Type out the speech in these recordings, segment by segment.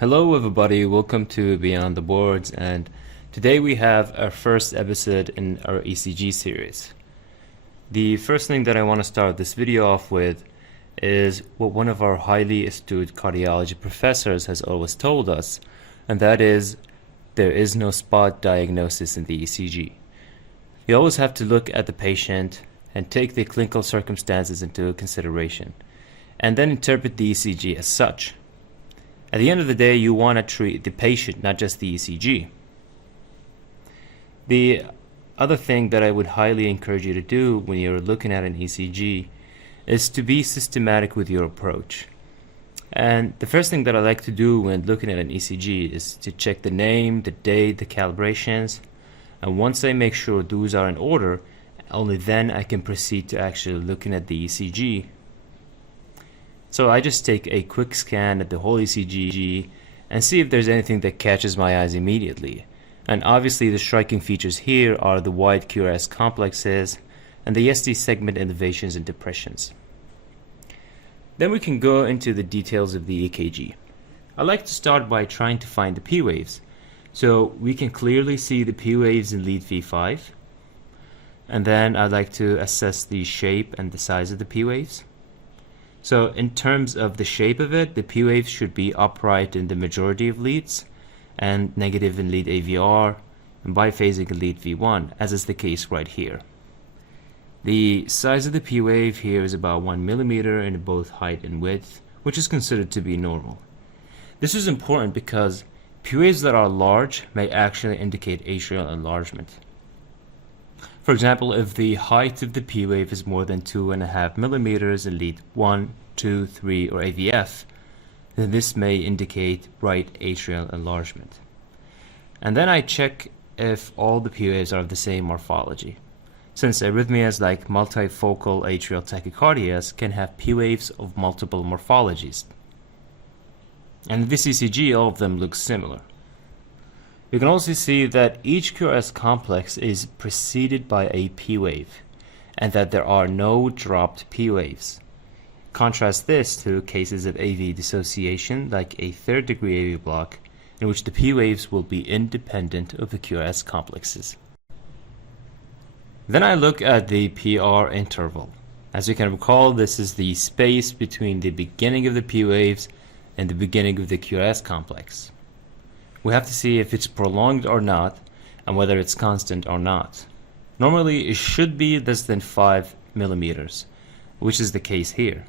Hello everybody, welcome to Beyond the Boards, and today we have our first episode in our ECG series. The first thing that I want to start this video off with is what one of our highly astute cardiology professors has always told us, and that is there is no spot diagnosis in the ECG. You always have to look at the patient and take the clinical circumstances into consideration, and then interpret the ECG as such. At the end of the day, you want to treat the patient, not just the ECG. The other thing that I would highly encourage you to do when you're looking at an ECG is to be systematic with your approach. And the first thing that I like to do when looking at an ECG is to check the name, the date, the calibrations, and once I make sure those are in order, only then I can proceed to actually looking at the ECG. So I just take a quick scan at the whole ECG and see if there's anything that catches my eyes immediately. And obviously the striking features here are the wide QRS complexes and the ST segment elevations and depressions. Then we can go into the details of the EKG. I like to start by trying to find the P waves. So we can clearly see the P waves in lead V5. And then I'd like to assess the shape and the size of the P waves. So in terms of the shape of it, the P waves should be upright in the majority of leads and negative in lead AVR and biphasic in lead V1, as is the case right here. The size of the P wave here is about 1 millimeter in both height and width, which is considered to be normal. This is important because P waves that are large may actually indicate atrial enlargement. For example, if the height of the P wave is more than 2.5 millimeters in lead 1, 2, 3, or AVF, then this may indicate right atrial enlargement. And then I check if all the P waves are of the same morphology, since arrhythmias like multifocal atrial tachycardias can have P waves of multiple morphologies. And in this ECG, all of them look similar. You can also see that each QRS complex is preceded by a P wave, and that there are no dropped P waves. Contrast this to cases of AV dissociation, like a third-degree AV block, in which the P waves will be independent of the QRS complexes. Then I look at the PR interval. As you can recall, this is the space between the beginning of the P waves and the beginning of the QRS complex. We have to see if it's prolonged or not, and whether it's constant or not. Normally, it should be less than 5 millimeters, which is the case here.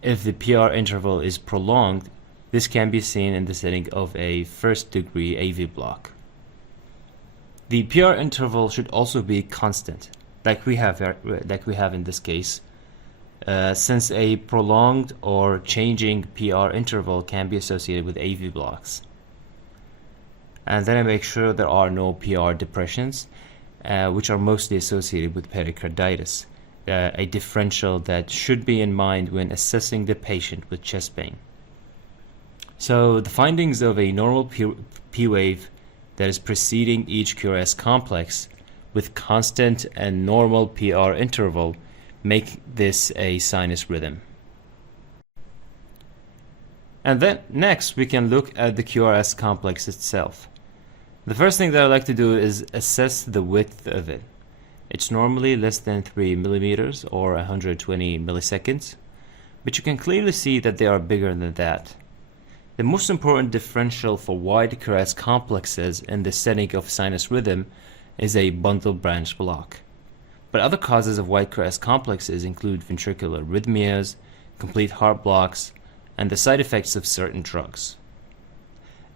If the PR interval is prolonged, this can be seen in the setting of a first-degree AV block. The PR interval should also be constant, like we have in this case, since a prolonged or changing PR interval can be associated with AV blocks. And then I make sure there are no PR depressions, which are mostly associated with pericarditis, a differential that should be in mind when assessing the patient with chest pain. So the findings of a normal P wave that is preceding each QRS complex with constant and normal PR interval make this a sinus rhythm. And then next we can look at the QRS complex itself. The first thing that I like to do is assess the width of it. It's normally less than 3 millimeters or 120 milliseconds, but you can clearly see that they are bigger than that. The most important differential for wide QRS complexes in the setting of sinus rhythm is a bundle branch block. But other causes of wide QRS complexes include ventricular arrhythmias, complete heart blocks, and the side effects of certain drugs.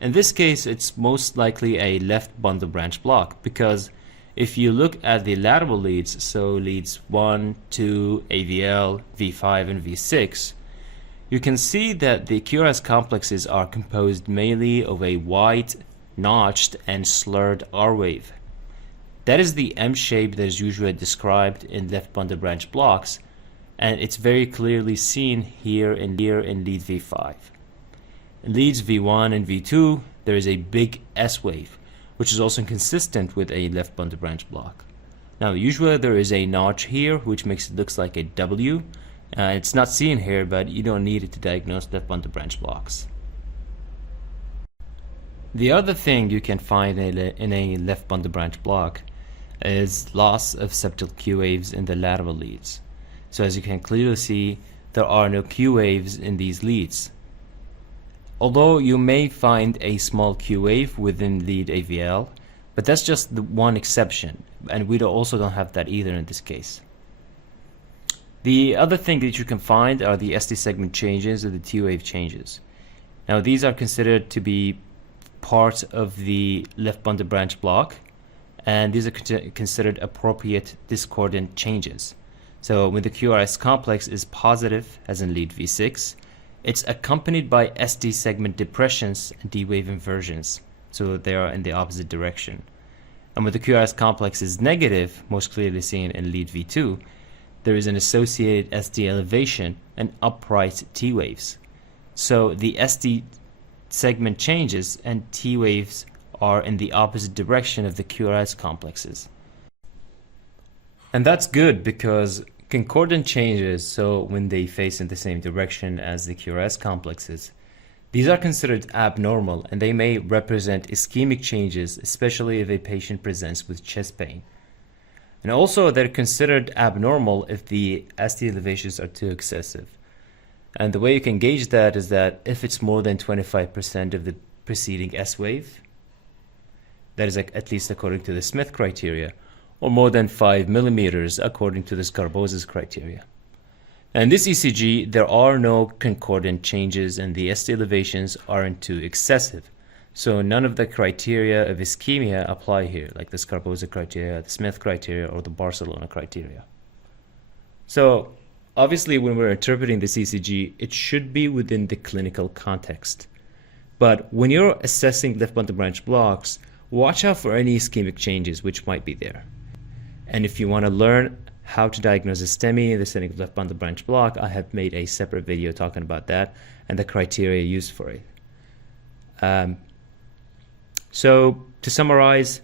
In this case, it's most likely a left bundle branch block, because if you look at the lateral leads, so leads 1, 2, AVL, V5, and V6, you can see that the QRS complexes are composed mainly of a wide, notched, and slurred R wave. That is the M shape that is usually described in left bundle branch blocks, and it's very clearly seen here in lead V5. In leads V1 and V2, there is a big S wave, which is also consistent with a left bundle branch block. Now, usually there is a notch here, which makes it look like a W. It's not seen here, but you don't need it to diagnose left bundle branch blocks. The other thing you can find in a left bundle branch block is loss of septal Q waves in the lateral leads. So as you can clearly see, there are no Q waves in these leads. Although you may find a small Q wave within lead AVL, but that's just the one exception, and we also don't have that either in this case. The other thing that you can find are the ST segment changes or the T wave changes. Now these are considered to be part of the left bundle branch block, and these are considered appropriate discordant changes. So when the QRS complex is positive, as in lead V6, it's accompanied by ST segment depressions and D wave inversions, so they are in the opposite direction. And when the QRS complex is negative, most clearly seen in lead V2, there is an associated ST elevation and upright T waves. So the ST segment changes and T waves are in the opposite direction of the QRS complexes. And that's good because concordant changes, so when they face in the same direction as the QRS complexes, these are considered abnormal and they may represent ischemic changes, especially if a patient presents with chest pain. And also they're considered abnormal if the ST elevations are too excessive. And the way you can gauge that is that if it's more than 25% of the preceding S wave, that is at least according to the Smith criteria, or more than 5 millimeters according to the Scarboza's criteria. And this ECG, there are no concordant changes and the ST elevations aren't too excessive. So none of the criteria of ischemia apply here, like the Scarboza criteria, the Smith criteria, or the Barcelona criteria. So obviously when we're interpreting this ECG, it should be within the clinical context. But when you're assessing left bundle branch blocks, watch out for any ischemic changes which might be there. And if you want to learn how to diagnose a STEMI in the setting of left bundle branch block, I have made a separate video talking about that and the criteria used for it. So to summarize,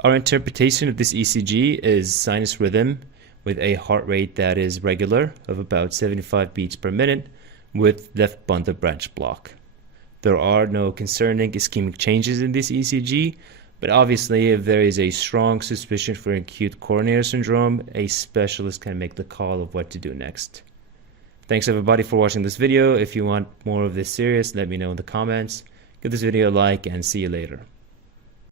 our interpretation of this ECG is sinus rhythm with a heart rate that is regular of about 75 beats per minute with left bundle branch block. There are no concerning ischemic changes in this ECG, but obviously if there is a strong suspicion for acute coronary syndrome, a specialist can make the call of what to do next. Thanks everybody for watching this video. If you want more of this series, let me know in the comments. Give this video a like and see you later.